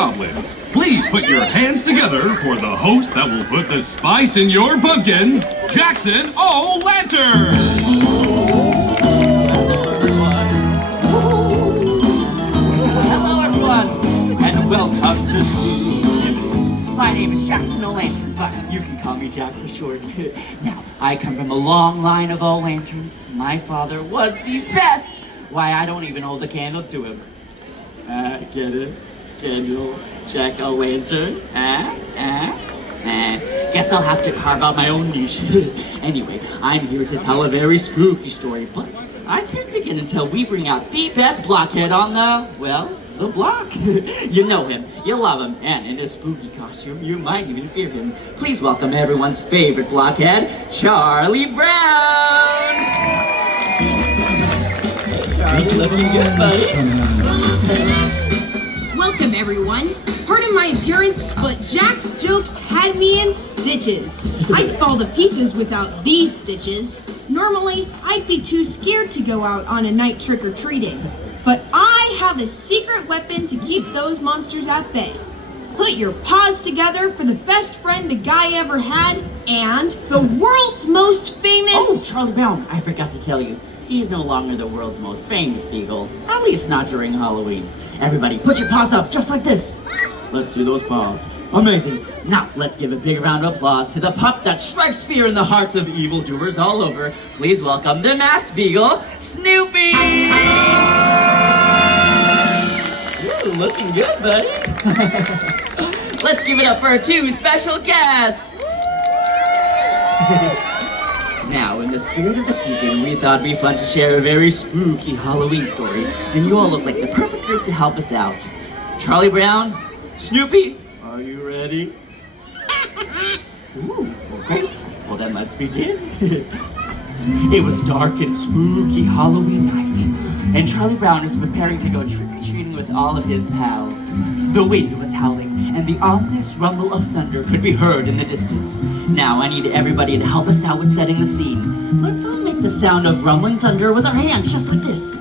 goblins, please put your hands together for the host that will put the spice in your pumpkins, Jackson O'Lantern! Hello, everyone, and welcome to Spookitivities. My name is Jackson O'Lantern, but you can call me Jack for short. Now, I come from a long line of O'Lanterns. My father was the best. Why, I don't even hold a candle to him. Get it? Candle, Jack O'Lantern? Guess I'll have to carve out my own niche. Anyway, I'm here to tell a very spooky story, but I can't begin until we bring out the best blockhead on the block. You know him, you love him, and in his spooky costume, you might even fear him. Please welcome everyone's favorite blockhead, Charlie Brown! Charlie, looking good, buddy. Welcome, everyone. Pardon my appearance, but Jack's jokes had me in stitches. I'd fall to pieces without these stitches. Normally, I'd be too scared to go out on a night trick-or-treating. But I have a secret weapon to keep those monsters at bay. Put your paws together for the best friend a guy ever had, and the world's most famous... Oh, Charlie Brown, I forgot to tell you. He's no longer the world's most famous beagle. At least not during Halloween. Everybody, put your paws up, just like this. Let's see those paws. Amazing. Now, let's give a big round of applause to the pup that strikes fear in the hearts of evildoers all over. Please welcome the Masked Beagle, Snoopy! Ooh, looking good, buddy. Let's give it up for our two special guests. Now, in the spirit of the season, we thought it'd be fun to share a very spooky Halloween story, and you all look like the perfect group to help us out. Charlie Brown, Snoopy, are you ready? Ooh, well, great. Well, then let's begin. It was dark and spooky Halloween night, and Charlie Brown was preparing to go trick-or-treating with all of his pals. The wind was howling, and the ominous rumble of thunder could be heard in the distance. Now, I need everybody to help us out with setting the scene. Let's all make the sound of rumbling thunder with our hands, just like this.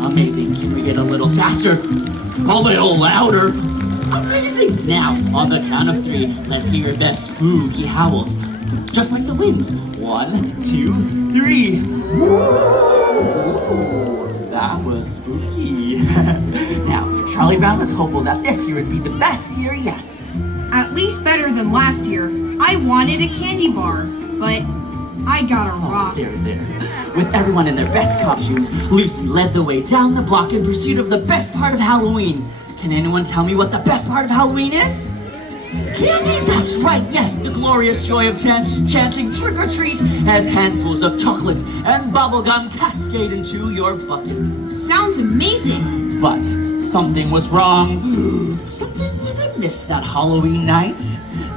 Amazing. Can we get a little faster? A little louder. Amazing. Now, on the count of 3, let's hear your best spooky howls. Just like the wind. 1, 2, 3. Ooh, that was spooky. Now, Charlie Brown was hopeful that this year would be the best year yet. At least better than last year. I wanted a candy bar, but I got a rock. There. With everyone in their best costumes, Lucy led the way down the block in pursuit of the best part of Halloween. Can anyone tell me what the best part of Halloween is? Candy, that's right, yes, the glorious joy of chanting trick-or-treat as handfuls of chocolate and bubblegum cascade into your bucket. Sounds amazing. But something was wrong. Something was amiss that Halloween night.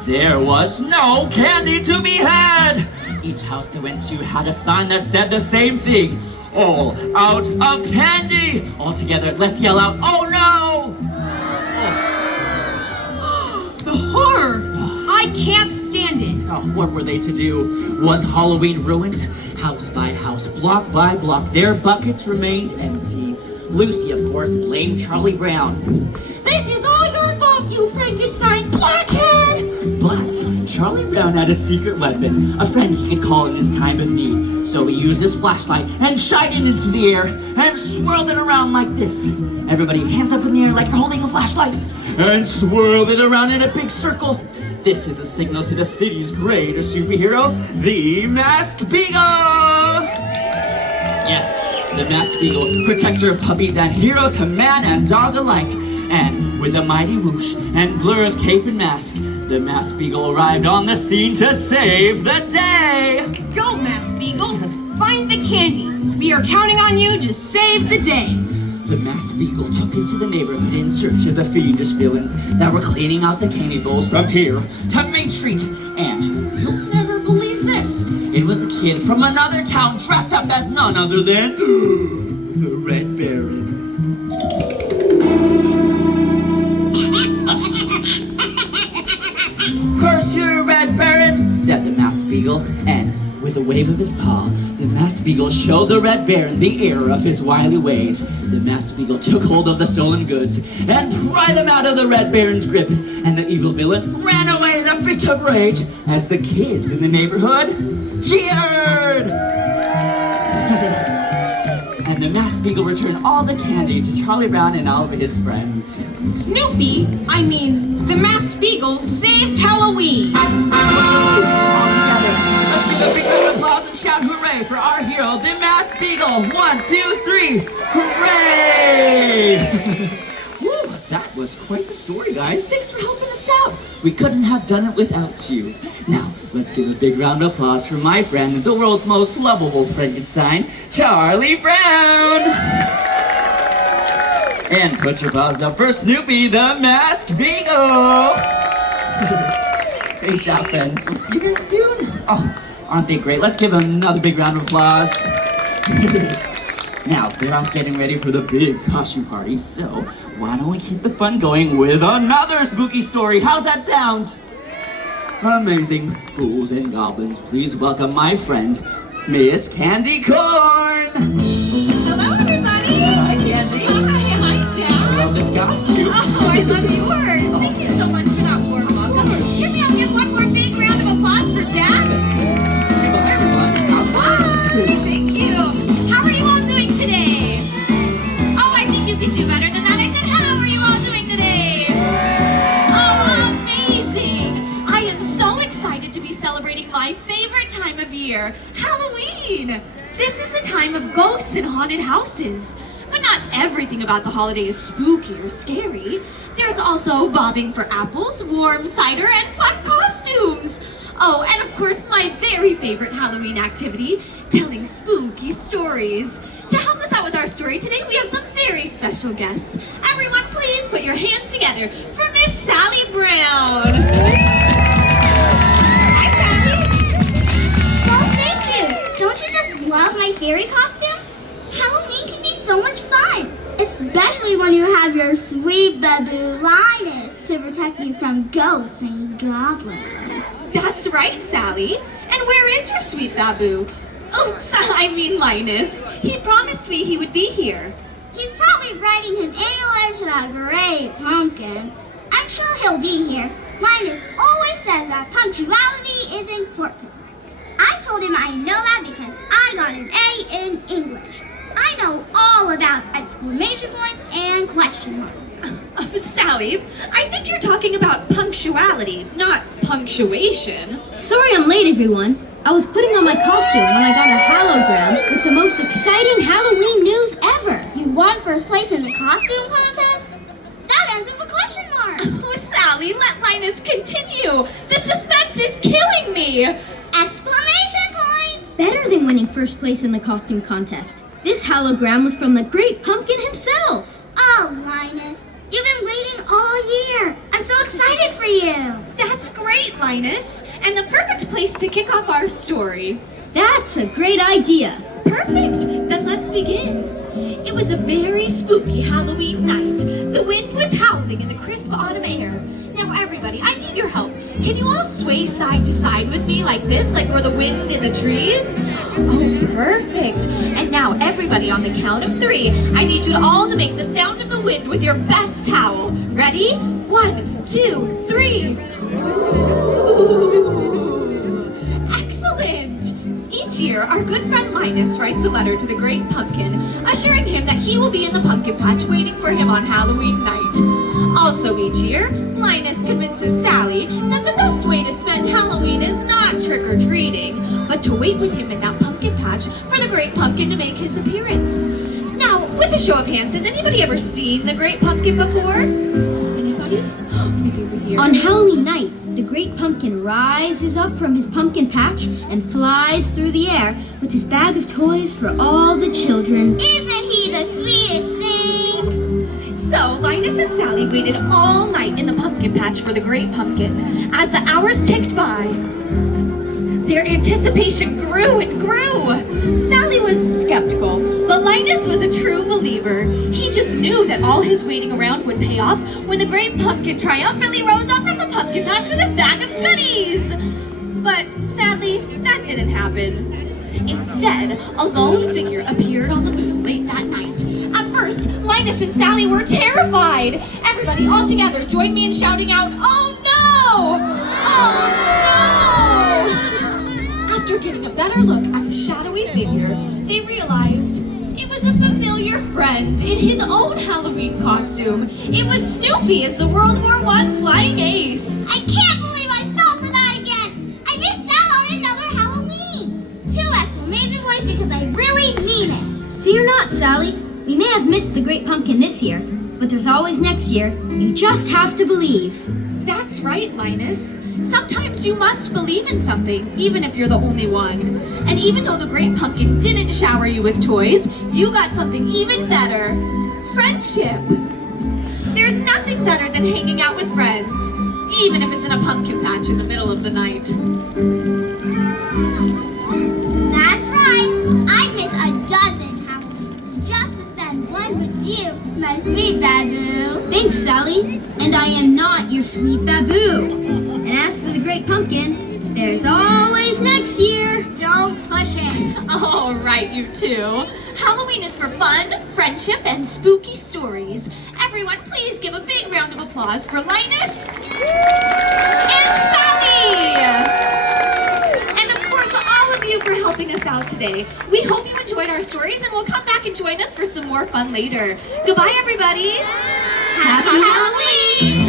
There was no candy to be had. Each house they went to had a sign that said the same thing. All out of candy. All together, let's yell out, oh no! The horror! I can't stand it. Oh, what were they to do? Was Halloween ruined? House by house, block by block, their buckets remained empty. Lucy, of course, blamed Charlie Brown. This is all your fault, you Frankenstein blockhead! But Charlie Brown had a secret weapon, a friend he could call in his time of need. So he used his flashlight and shined it into the air and swirled it around like this. Everybody, hands up in the air like you're holding a flashlight. And swirled it around in a big circle. This is a signal to the city's greatest superhero, the Masked Beagle! Yes, the Masked Beagle, protector of puppies and hero to man and dog alike. And with a mighty whoosh and blur of cape and mask, the Masked Beagle arrived on the scene to save the day! Go, Masked Beagle! Find the candy! We are counting on you to save the day! The Masked Beagle took into the neighborhood in search of the fiendish villains that were cleaning out the candy bowls from here to Main Street. And you'll never believe this. It was a kid from another town dressed up as none other than the Red Baron. Curse you, Red Baron, said the Masked Beagle, and with a wave of his paw, the Masked Beagle showed the Red Baron the error of his wily ways. The Masked Beagle took hold of the stolen goods and pried them out of the Red Baron's grip, and the evil villain ran away in a fit of rage as the kids in the neighborhood cheered! And the Masked Beagle returned all the candy to Charlie Brown and all of his friends. Snoopy, the Masked Beagle saved Halloween. All together, let's give a big round of applause and shout hooray for our hero, the Masked Beagle. 1, 2, 3, hooray! Woo, that was quite the story, guys. Thanks for helping us out. We couldn't have done it without you. Now, let's give a big round of applause for my friend, the world's most lovable Frankenstein, Charlie Brown! And put your paws up for Snoopy, the Masked Beagle! Great job, friends. We'll see you guys soon. Oh, aren't they great? Let's give them another big round of applause. Now, they're off getting ready for the big costume party, so why don't we keep the fun going with another spooky story? How's that sound? Amazing. Ghouls and goblins, please welcome my friend, Miss Candy Corn! Hello, everybody! Hi, Candy! Hi, Jack! I love this costume. Oh, I love yours! Thank you so much for that warm welcome. Give me, I'll give one more big round of applause for Jack. Hi, everyone. Hi, thank you. How are you all doing today? Oh, I think you can do better than that. I said, how are you all doing today? Oh, amazing! I am so excited to be celebrating my favorite time of year, Halloween. This is the time of ghosts and haunted houses. But not everything about the holiday is spooky or scary. There's also bobbing for apples, warm cider, and fun costumes. Oh, and of course, my very favorite Halloween activity, telling spooky stories. To help us out with our story today, we have some very special guests. Everyone, please put your hands together for Miss Sally Brown. Hi, Sally. Well, thank you. Don't you just love my fairy costume? Halloween can be so much fun, especially when you have your sweet baby Linus to protect you from ghosts and goblins. That's right, Sally. And where is your sweet Babu? Oh, Linus. He promised me he would be here. He's probably writing his annual letter to that great pumpkin. I'm sure he'll be here. Linus always says that punctuality is important. I told him I know that because I got an A in English. I know all about exclamation points and question marks. Sally, I think you're talking about punctuality, not punctuation. Sorry I'm late, everyone. I was putting on my costume when I got a hologram with the most exciting Halloween news ever. You won first place in the costume contest? That ends with a question mark. Oh, Sally, let Linus continue. The suspense is killing me. Exclamation points! Better than winning first place in the costume contest. This hologram was from the Great Pumpkin himself. Oh, Linus, you've been waiting all year. I'm so excited for you. That's great, Linus. And the perfect place to kick off our story. That's a great idea. Perfect. Then let's begin. It was a very spooky Halloween night. The wind was howling in the crisp autumn air. Now, everybody, I need your help. Can you all sway side to side with me like this, like we're the wind in the trees? Oh, perfect. And now, everybody, on the count of 3, I need you all to make the sound of the wind with your best howl. Ready? 1, 2, 3. Ooh. Excellent. Each year, our good friend Linus writes a letter to the Great Pumpkin, assuring him that he will be in the pumpkin patch waiting for him on Halloween night. Also each year, Linus convinces Sally that the best way to spend Halloween is not trick-or-treating, but to wait with him in that pumpkin patch for the Great Pumpkin to make his appearance. Now, with a show of hands, has anybody ever seen the Great Pumpkin before? Anybody? Maybe over here. On Halloween night, the Great Pumpkin rises up from his pumpkin patch and flies through the air with his bag of toys for all the children. Isn't he the sweetest thing? So, Linus and Sally waited all night in the pumpkin patch for the Great Pumpkin. As the hours ticked by, their anticipation grew and grew. Sally was skeptical, but Linus was a true believer. He just knew that all his waiting around would pay off when the Great Pumpkin triumphantly rose up from the pumpkin patch with his bag of goodies. But sadly, that didn't happen. Instead, a lone figure appeared on the moon late that night. At first, Linus and Sally were terrified. Everybody all together joined me in shouting out, "Oh no! Oh no!" After getting a better look at the shadowy figure, they realized it was a familiar friend in his own Halloween costume. It was Snoopy as the World War I flying ace. I can't believe I fell for that again. I missed out on another Halloween. 2 exclamation points because I really mean it. Fear not, Sally. We may have missed the Great Pumpkin this year, but there's always next year. You just have to believe. That's right, Linus. Sometimes you must believe in something, even if you're the only one. And even though the Great Pumpkin didn't shower you with toys, you got something even better. Friendship. There's nothing better than hanging out with friends, even if it's in a pumpkin patch in the middle of the night. That's right. I'd miss a dozen Halloweens just to spend one with you, my sweet Baboo. Thanks, Sally. And I am not your sweet baboo. And as for the Great Pumpkin, there's always next year. Don't push it. All right, you two. Halloween is for fun, friendship, and spooky stories. Everyone, please give a big round of applause for Linus and Sally. And of course, all of you for helping us out today. We hope you enjoyed our stories and will come back and join us for some more fun later. Goodbye, everybody. Happy Halloween!